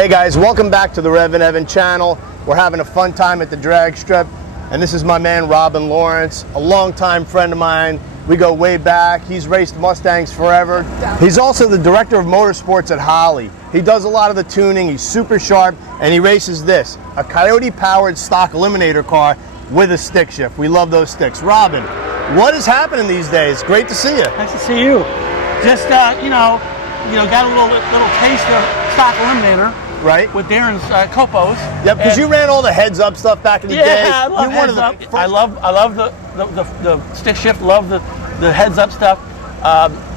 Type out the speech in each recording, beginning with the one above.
Hey guys, welcome back to the REVan channel. We're having a fun time at the drag strip, and this is my man Robin Lawrence, a longtime friend of mine. We go way back. He's raced Mustangs forever. He's also the director of motorsports at Holley. He does a lot of the tuning. He's super sharp, and he races this, a Coyote powered stock eliminator car with a stick shift. We love those sticks. Robin, what is happening these days? Great to see you. Nice to see you. Just got a little taste of stock eliminator. Right. With Darren's Copos. Yep, because you ran all the heads-up stuff back in the day. Yeah, I love heads-up. I love the stick shift. Love the heads-up stuff.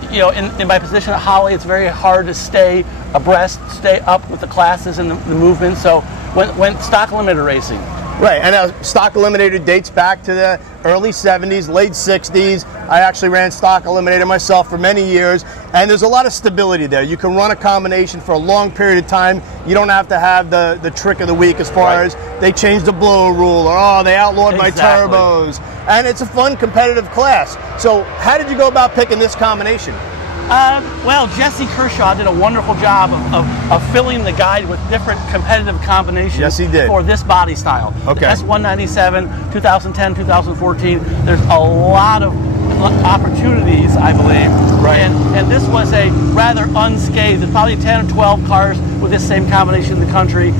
In my position at Holley, it's very hard to stay abreast, stay up with the classes and the movement. So went stock eliminator racing. Right, and stock eliminator dates back to the early 70s, late 60s. I actually ran stock eliminator myself for many years, and there's a lot of stability there. You can run a combination for a long period of time. You don't have to have the trick of the week as far as they changed the blower rule, or they outlawed my turbos. And it's a fun competitive class. So how did you go about picking this combination? Well, Jesse Kershaw did a wonderful job of filling the guide with different competitive combinations. Yes, he did. For this body style. Okay. S197, 2010, 2014. There's a lot of opportunities, I believe. Right. And this was a rather unscathed. There's probably 10 or 12 cars with this same combination in the country.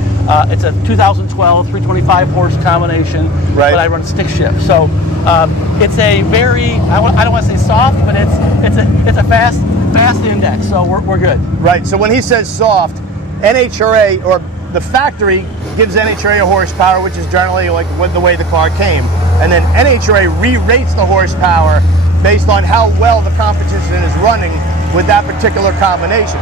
It's a 2012 325 horse combination, but I run stick shift. So it's a very, I don't want to say soft, but it's a fast index, so we're good. Right, so when he says soft, NHRA, or the factory, gives NHRA a horsepower, which is generally like the way the car came. And then NHRA re-rates the horsepower based on how well the competition is running with that particular combination.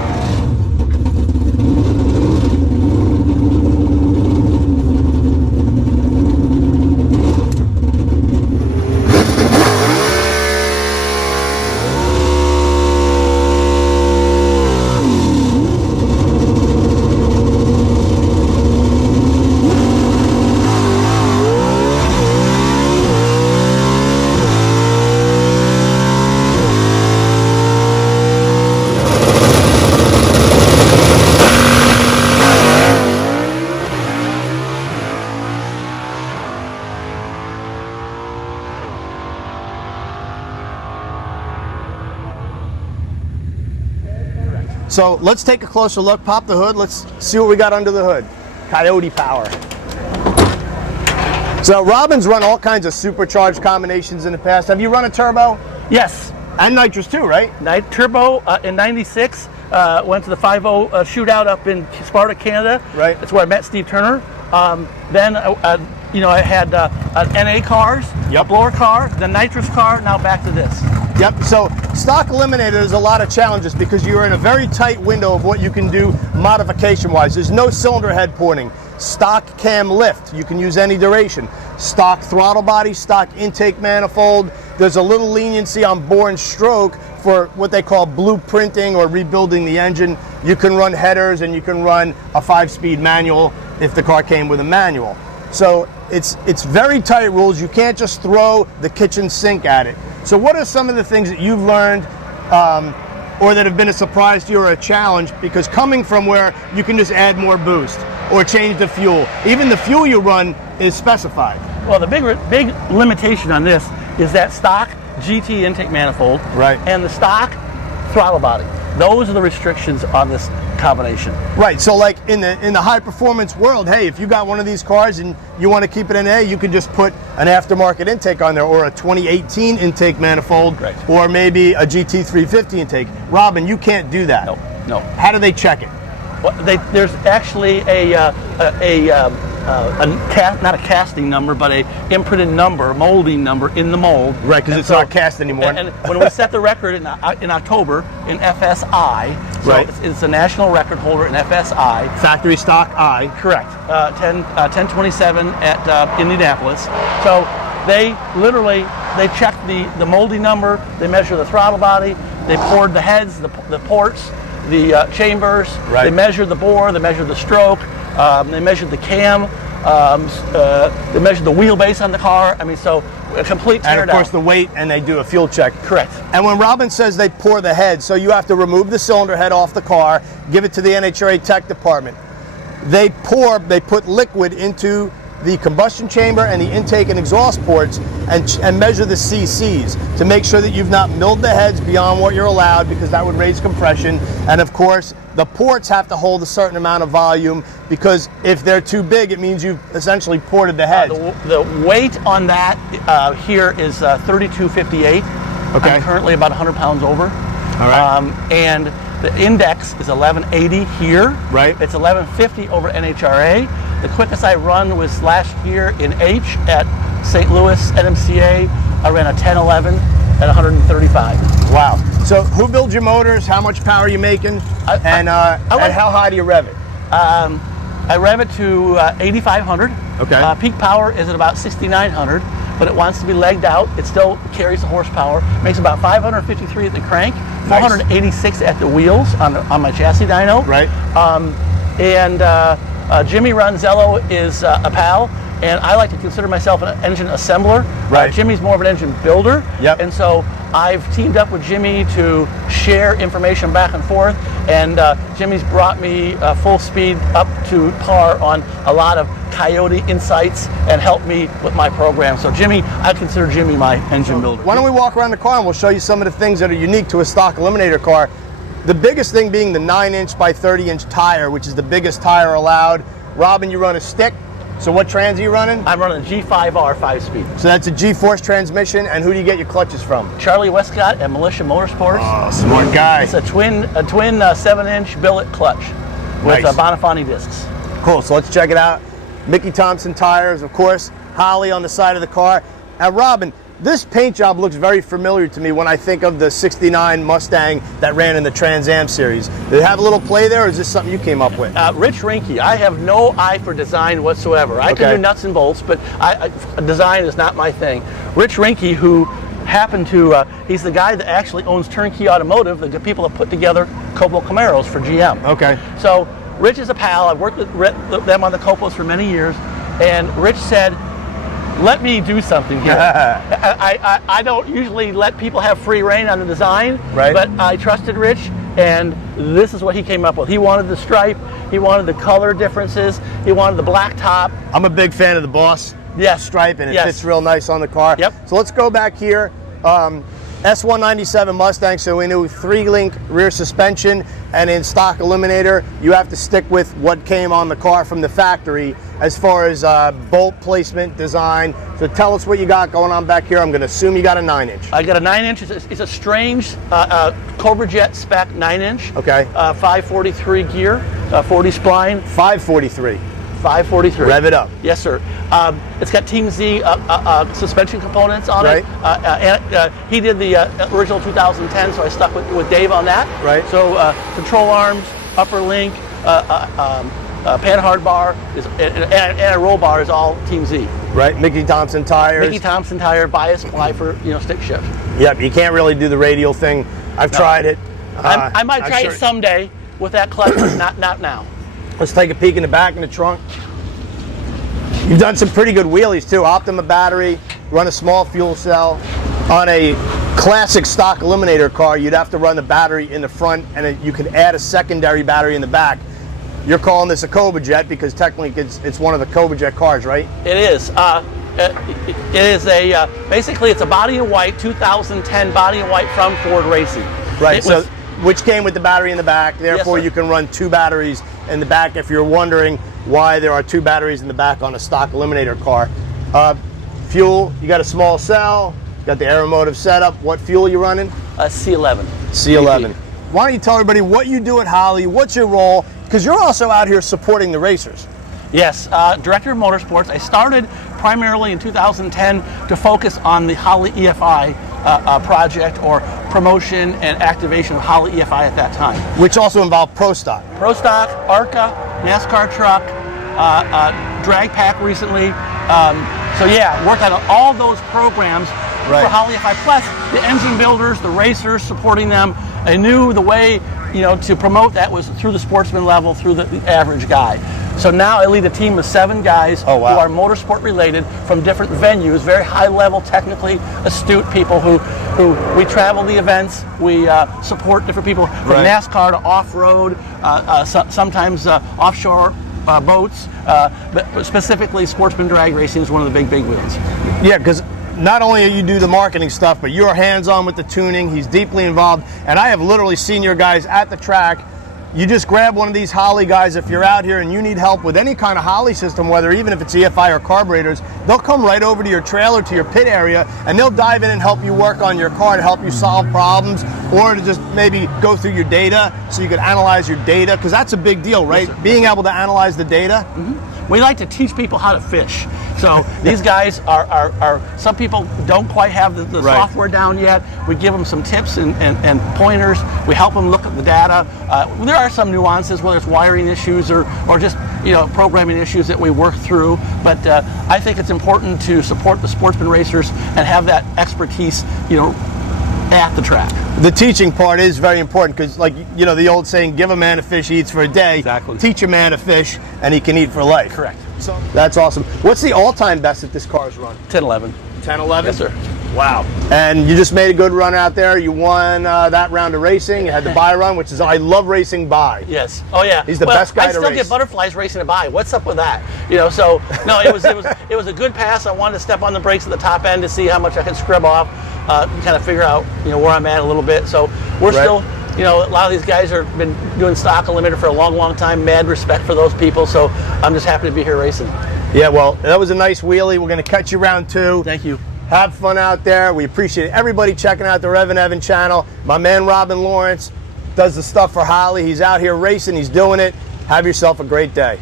So let's take a closer look, pop the hood, let's see what we got under the hood. Coyote power. So Robin's run all kinds of supercharged combinations in the past. Have you run a turbo? Yes. And nitrous too, right? Turbo in '96, went to the 5.0 shootout up in Sparta, Canada. Right. That's where I met Steve Turner. Then I had NA cars, a blower car, the nitrous car, now back to this. Yep, so stock eliminator, there's a lot of challenges because you're in a very tight window of what you can do modification-wise. There's no cylinder head porting. Stock cam lift, you can use any duration. Stock throttle body, stock intake manifold. There's a little leniency on bore and stroke for what they call blueprinting or rebuilding the engine. You can run headers and you can run a 5-speed manual if the car came with a manual. So it's very tight rules. You can't just throw the kitchen sink at it. So what are some of the things that you've learned or that have been a surprise to you or a challenge? Because coming from where you can just add more boost or change the fuel, even the fuel you run is specified. Well, the big limitation on this is that stock GT intake manifold and the stock throttle body. Those are the restrictions on this combination. Right, so like in the high performance world, hey, if you got one of these cars and you want to keep it in A, you can just put an aftermarket intake on there or a 2018 intake manifold or maybe a GT350 intake. Robin, you can't do that. No. How do they check it? Well, there's actually not a casting number, but a imprinted number, molding number in the mold. Right, because it's not cast anymore. And when we set the record in October in FSI, so it's a national record holder in FSI. Factory stock I. Correct. 1027 at Indianapolis. So they check the molding number, they measure the throttle body, they poured the heads, the ports, the chambers, they measured the bore, they measured the stroke, they measured the cam, they measured the wheelbase on the car. I mean, so a complete teardown. And of course the weight, and they do a fuel check. Correct. And when Robin says they pour the head, so you have to remove the cylinder head off the car, give it to the NHRA tech department. they put liquid into the combustion chamber and the intake and exhaust ports and measure the CCs to make sure that you've not milled the heads beyond what you're allowed, because that would raise compression. And of course, the ports have to hold a certain amount of volume, because if they're too big, it means you've essentially ported the heads. The weight on that here is 3258. Okay. I'm currently about 100 pounds over. All right. And the index is 1180 here. Right. It's 1150 over NHRA. The quickest I run was last year in H at St. Louis NMCA. I ran a 1011 at 135. Wow. So who builds your motors? How much power are you making? And how high do you rev it? I rev it to 8,500. Okay. Peak power is at about 6,900, but it wants to be legged out. It still carries the horsepower. Makes about 553 at the crank, 486 at the wheels on my chassis dyno. Right. Jimmy Ronzello is a pal, and I like to consider myself an engine assembler. Right. Jimmy's more of an engine builder. Yep. And so I've teamed up with Jimmy to share information back and forth, and Jimmy's brought me full speed up to par on a lot of Coyote insights and helped me with my program. So Jimmy, I consider Jimmy my engine builder. Why don't we walk around the car and we'll show you some of the things that are unique to a stock Eliminator car. The biggest thing being the 9-inch by 30-inch tire, which is the biggest tire allowed. Robin, you run a stick. So what trans are you running? I'm running a G5R 5-speed. So that's a G-force transmission, and who do you get your clutches from? Charlie Westcott at Militia Motorsports. Oh, smart guy. It's a twin 7-inch billet clutch with Nice. Bonafani discs. Cool, so let's check it out. Mickey Thompson tires, of course. Holly on the side of the car. And Robin, this paint job looks very familiar to me when I think of the '69 Mustang that ran in the Trans Am series. Did it have a little play there, or is this something you came up with? Rich Rinke, I have no eye for design whatsoever. I can do nuts and bolts, but design is not my thing. Rich Rinke, who happened to, he's the guy that actually owns Turnkey Automotive, the people that put together Cobalt Camaros for GM. Okay. So Rich is a pal. I've worked with them on the Copolos for many years, and Rich said, let me do something here. I don't usually let people have free reign on the design, right. But I trusted Rich, and this is what he came up with. He wanted the stripe, he wanted the color differences, he wanted the black top. I'm a big fan of the Boss stripe, and it fits real nice on the car. Yep. So let's go back here. S197 Mustang, so we knew 3-link rear suspension, and in stock Eliminator, you have to stick with what came on the car from the factory as far as bolt placement, design. So tell us what you got going on back here. I'm going to assume you got a 9-inch. I got a 9-inch. It's a strange Cobra Jet spec 9-inch. Okay. 543 gear, 40 spline. 543. 543. Rev it up. Yes, sir. It's got Team Z suspension components on it. He did the original 2010, so I stuck with Dave on that. Right. So control arms, upper link, panhard bar, and a roll bar is all Team Z. Right. Mickey Thompson tires. Mickey Thompson tire, bias ply for stick shift. Yep. You can't really do the radial thing. I've tried it. I might try it someday with that clutch, but not now. Let's take a peek in the back in the trunk. You've done some pretty good wheelies too. Optima battery, run a small fuel cell. On a classic stock Eliminator car, you'd have to run the battery in the front, and you could add a secondary battery in the back. You're calling this a Cobra Jet because technically it's one of the Cobra Jet cars, right? It is. It is basically it's a body in white, 2010 body in white from Ford Racing. Right. Which came with the battery in the back. Therefore, yes, you can run 2 batteries in the back if you're wondering why there are 2 batteries in the back on a stock Eliminator car. Fuel, you got a small cell, you got the Aeromotive setup. What fuel are you running? C11. C11. Why don't you tell everybody what you do at Holley, what's your role? Because you're also out here supporting the racers. Yes, Director of Motorsports. I started primarily in 2010 to focus on the Holley EFI project, or promotion and activation of Holley EFI at that time. Which also involved Pro Stock. Pro Stock, ARCA, NASCAR truck, drag pack recently. So yeah, worked on all those programs for Holley EFI. Plus the engine builders, the racers, supporting them. I knew the way to promote that was through the sportsman level, through the average guy. So now I lead a team of 7 guys who are motorsport related from different venues, very high level, technically astute people who we travel the events, we support different people from NASCAR to off-road, sometimes offshore boats, but specifically sportsman drag racing is one of the big wheels. Yeah, because not only do you do the marketing stuff, but you're hands-on with the tuning. He's deeply involved, and I have literally seen your guys at the track. You just grab one of these Holley guys if you're out here and you need help with any kind of Holley system, whether even if it's EFI or carburetors, they'll come right over to your trailer, to your pit area, and they'll dive in and help you work on your car to help you solve problems, or to just maybe go through your data so you can analyze your data, because that's a big deal, right? Yes, being able to analyze the data. We like to teach people how to fish. So these guys are some people don't quite have the Right. software down yet. We give them some tips and pointers. We help them look at the data. There are some nuances, whether it's wiring issues or just programming issues that we work through. But I think it's important to support the sportsman racers and have that expertise, at the track. The teaching part is very important because, like, the old saying, give a man a fish, he eats for a day. Exactly. Teach a man a fish, and he can eat for life. Correct. So that's awesome. What's the all-time best that this car's run? 10-11. 10-11? Yes, sir. Wow. And you just made a good run out there. You won that round of racing. You had the bye run, which is, I love racing bye. Yes. Oh yeah. He's the best guy to race. I still get butterflies racing a bye. What's up with that? So no, it was a good pass. I wanted to step on the brakes at the top end to see how much I could scrub off, kind of figure out where I'm at a little bit. So we're still. A lot of these guys have been doing stock unlimited for a long time. Mad respect for those people. So I'm just happy to be here racing. Yeah, well, that was a nice wheelie. We're going to catch you round 2. Thank you. Have fun out there. We appreciate everybody checking out the REVan Evan channel. My man Robin Lawrence does the stuff for Holley. He's out here racing. He's doing it. Have yourself a great day.